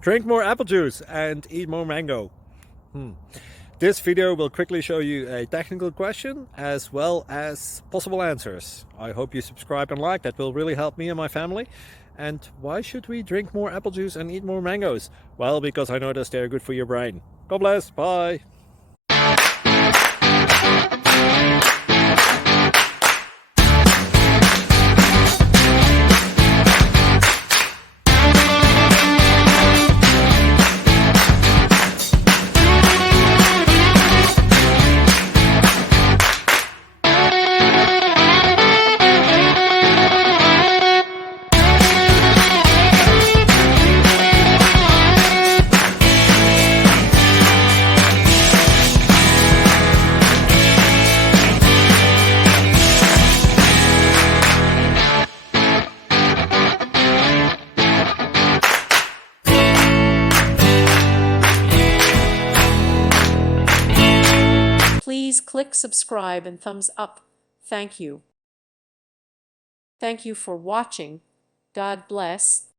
Drink more apple juice and eat more mango. This video will quickly show you a technical question as well as possible answers. I hope you subscribe and like, that will really help me and my family. And why should we drink more apple juice and eat more mangoes? Well, because I noticed they're good for your brain. God bless, bye. Please click subscribe and thumbs up. Thank you. Thank you for watching. God bless.